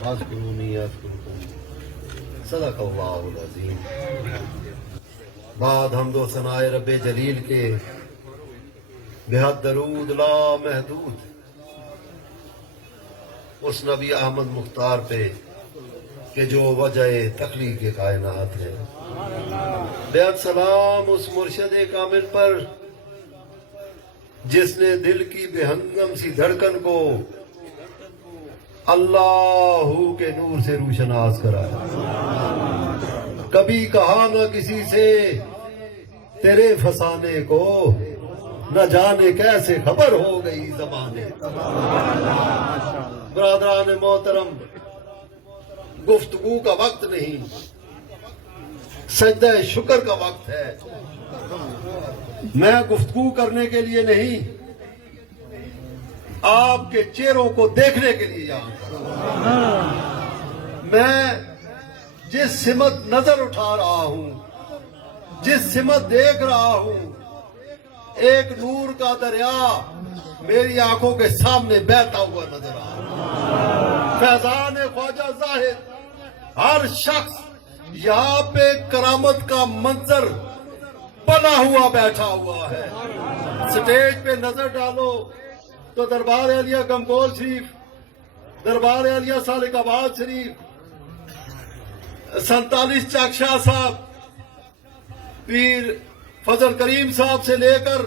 واذکرونی اذکرکم صدق اللہ العظیم۔ بعد حمد و ثناء رب جلیل کے بہت درود لا محدود اس نبی احمد مختار پہ کہ جو وجہ تخلیق کائنات ہے، بہت سلام اس مرشد کامل پر جس نے دل کی بے ہنگم سی دھڑکن کو اللہ کے نور سے روشناس کرایا۔ کبھی کہا نہ کسی سے تیرے فسانے کو، نہ جانے کیسے خبر ہو گئی زمانے۔ برادران محترم، گفتگو کا وقت نہیں، سجدہ شکر کا وقت ہے۔ میں گفتگو کرنے کے لیے نہیں، آپ کے چہروں کو دیکھنے کے لیے یہاں۔ میں جس سمت نظر اٹھا رہا ہوں، جس سمت دیکھ رہا ہوں، ایک نور کا دریا میری آنکھوں کے سامنے بہتا ہوا نظر آ رہا ہے۔ فیضان خواجہ زاہد، ہر شخص یہاں پہ کرامت کا منظر بنا ہوا بیٹھا ہوا ہے۔ سٹیج پہ نظر ڈالو تو دربار عالیہ گمگول شریف، دربار عالیہ سالک آباد شریف، 47 چاک شاہ صاحب، پیر فضل کریم صاحب سے لے کر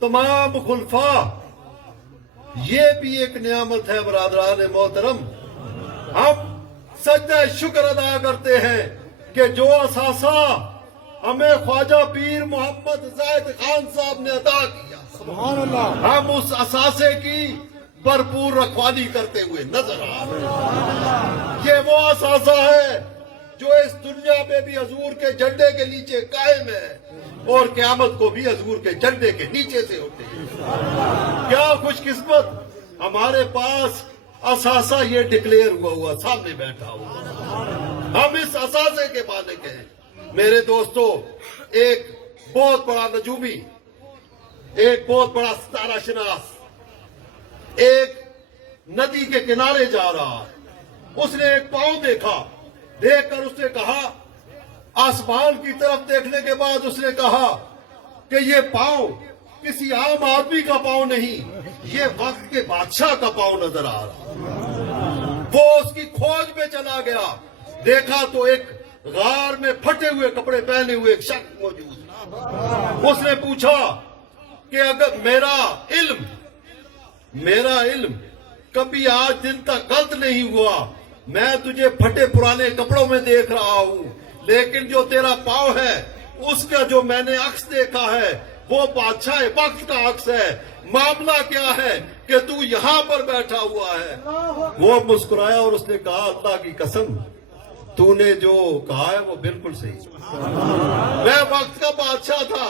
تمام خلفاء، یہ بھی ایک نعمت ہے برادران محترم۔ ہم سجدہ شکر ادا کرتے ہیں کہ جو اثاثہ ہمیں خواجہ پیر محمد زاہد خان صاحب نے عطا کیا، سبحان اللہ، ہم اس اثاثے کی بھرپور رکھوالی کرتے ہوئے نظر آ رہے ہیں۔ یہ وہ اثاثہ ہے جو اس دنیا میں بھی حضور کے جھنڈے کے نیچے قائم ہے اور قیامت کو بھی حضور کے جھنڈے کے نیچے سے اٹھے۔ کیا خوش قسمت ہمارے پاس اثاثہ یہ ڈکلیئر ہوا سامنے بیٹھا ہوا۔ ہم اس اثاثے کے مالک ہیں۔ میرے دوستو، ایک بہت بڑا نجومی، ایک بہت بڑا ستارہ شناس ایک ندی کے کنارے جا رہا، اس نے ایک پاؤں دیکھا، دیکھ کر اس نے کہا، آسمان کی طرف دیکھنے کے بعد اس نے کہا کہ یہ پاؤں کسی عام آدمی کا پاؤں نہیں، یہ وقت کے بادشاہ کا پاؤں نظر آ رہا۔ وہ اس کی کھوج میں چلا گیا، دیکھا تو ایک غار میں پھٹے ہوئے کپڑے پہنے ہوئے ایک شخص موجود۔ اس نے پوچھا کہ اگر میرا علم کبھی آج دن تک غلط نہیں ہوا، میں تجھے پھٹے پرانے کپڑوں میں دیکھ رہا ہوں، لیکن جو تیرا پاؤں ہے اس کا جو میں نے عکس دیکھا ہے وہ بادشاہ وقت کا عکس ہے۔ معاملہ کیا ہے کہ تو یہاں پر بیٹھا ہوا ہے؟ وہ مسکرایا اور اس نے کہا، اللہ کی قسم، تو نے جو کہا ہے وہ بالکل صحیح۔ میں وقت کا بادشاہ تھا،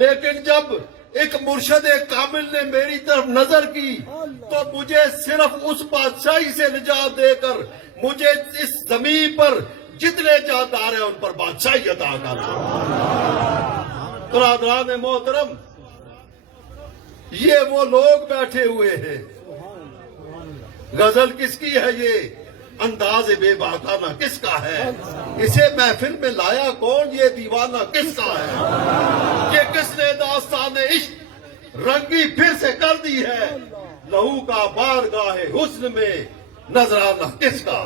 لیکن جب ایک مرشد کامل نے میری طرف نظر کی تو مجھے صرف اس بادشاہی سے نجات دے کر مجھے اس زمین پر جتنے جاندار ہیں ان پر بادشاہی عطا کر۔ برادران محترم، یہ وہ لوگ بیٹھے ہوئے ہیں۔ غزل کس کی ہے؟ یہ انداز بے باکانہ کس کا ہے؟ اسے محفل میں لایا کون؟ یہ دیوانہ کس کا ہے؟ کہ کس نے داستان عشق رنگی پھر سے کر دی ہے؟ لہو کا بارگاہ حسن میں نظرانہ کس کا؟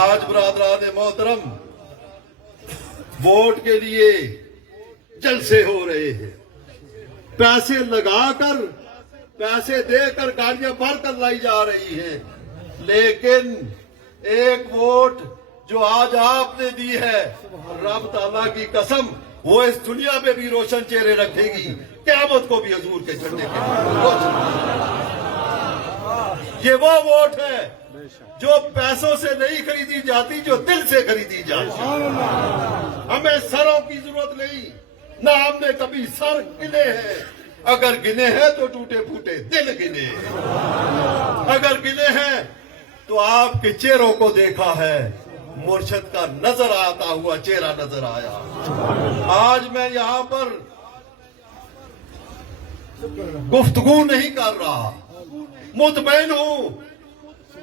آج برادران محترم، ووٹ کے لیے جلسے ہو رہے ہیں، پیسے لگا کر، پیسے دے کر گاڑیاں بھر کر لائی جا رہی ہیں، لیکن ایک ووٹ جو آج آپ نے دی ہے، رب تعالیٰ کی قسم، وہ اس دنیا میں بھی روشن چہرے رکھے گی، قیامت کو بھی حضور کے جھنڈے کے روشن۔ یہ وہ ووٹ ہے جو پیسوں سے نہیں خریدی جاتی، جو دل سے خریدی جاتی۔ ہمیں سروں کی ضرورت نہیں، نہ ہم نے کبھی سر گنے ہیں، اگر گنے ہیں تو ٹوٹے پھوٹے دل گنے ہیں، اگر گنے ہیں تو آپ کے چہروں کو دیکھا ہے، مرشد کا نظر آتا ہوا چہرہ نظر آیا۔ آج میں یہاں پر گفتگو نہیں کر رہا، مطمئن ہوں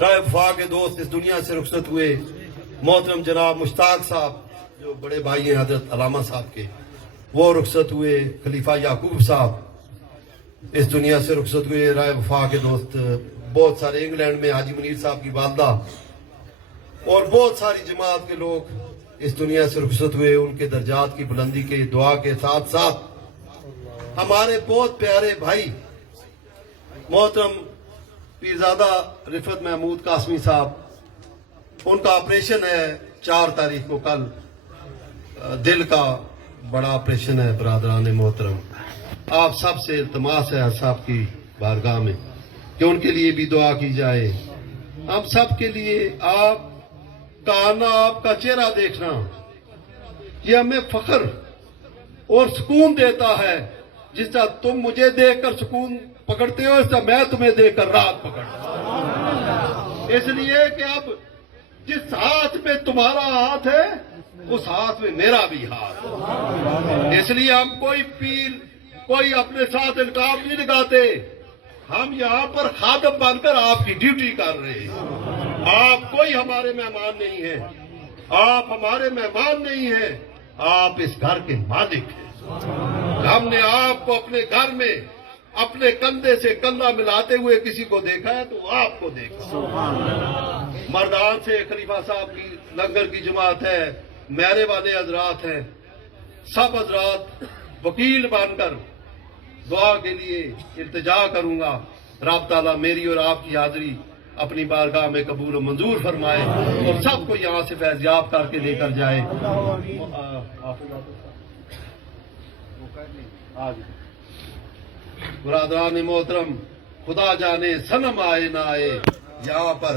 رائے وفا کے دوست اس دنیا سے رخصت ہوئے محترم جناب مشتاق صاحب جو بڑے بھائی ہیں حضرت علامہ صاحب کے، وہ رخصت ہوئے۔ خلیفہ یعقوب صاحب اس دنیا سے رخصت ہوئے۔ رائے وفا کے دوست بہت سارے، انگلینڈ میں حاجی منیر صاحب کی والدہ اور بہت ساری جماعت کے لوگ اس دنیا سے رخصت ہوئے۔ ان کے درجات کی بلندی کے دعا کے ساتھ ساتھ ہمارے بہت پیارے بھائی محترم پیرزادہ رفعت محمود قاسمی صاحب، ان کا آپریشن ہے 4 تاریخ کو، کل دل کا بڑا آپریشن ہے۔ برادران محترم، آپ سب سے التماس ہے صاحب کی بارگاہ میں کہ ان کے لیے بھی دعا کی جائے۔ ہم سب کے لیے آپ کا آنا، آپ کا چہرہ دیکھنا، یہ ہمیں فخر اور سکون دیتا ہے۔ جس طرح تم مجھے دیکھ کر سکون پکڑتے ہو، اس طرح میں تمہیں دیکھ کر راحت پکڑتا ہوں۔ اس لیے کہ اب جس ہاتھ میں تمہارا ہاتھ ہے اس ہاتھ میں میرا بھی ہاتھ ہے۔ اس لیے ہم کوئی پیر، کوئی اپنے ساتھ القاب نہیں لگاتے، ہم یہاں پر خادم بن کر آپ کی ڈیوٹی کر رہے ہیں۔ آپ کوئی ہمارے مہمان نہیں ہیں، آپ ہمارے مہمان نہیں ہیں، آپ اس گھر کے مالک ہیں۔ ہم نے آپ کو اپنے گھر میں اپنے کندھے سے کندھا ملاتے ہوئے کسی کو دیکھا ہے تو آپ کو دیکھا۔ مردان سے خلیفہ صاحب کی لنگر کی جماعت ہے، میرے والے حضرات ہیں، سب حضرات وکیل بن کر دعا کے لیے التجا کروں گا۔ رب تعالیٰ میری اور آپ کی حاضری اپنی بارگاہ میں قبول و منظور فرمائے اور سب کو یہاں سے فیضیاب کر کے لے کر جائے۔ برادران محترم، خدا جانے صنم آئے نہ آئے یہاں پر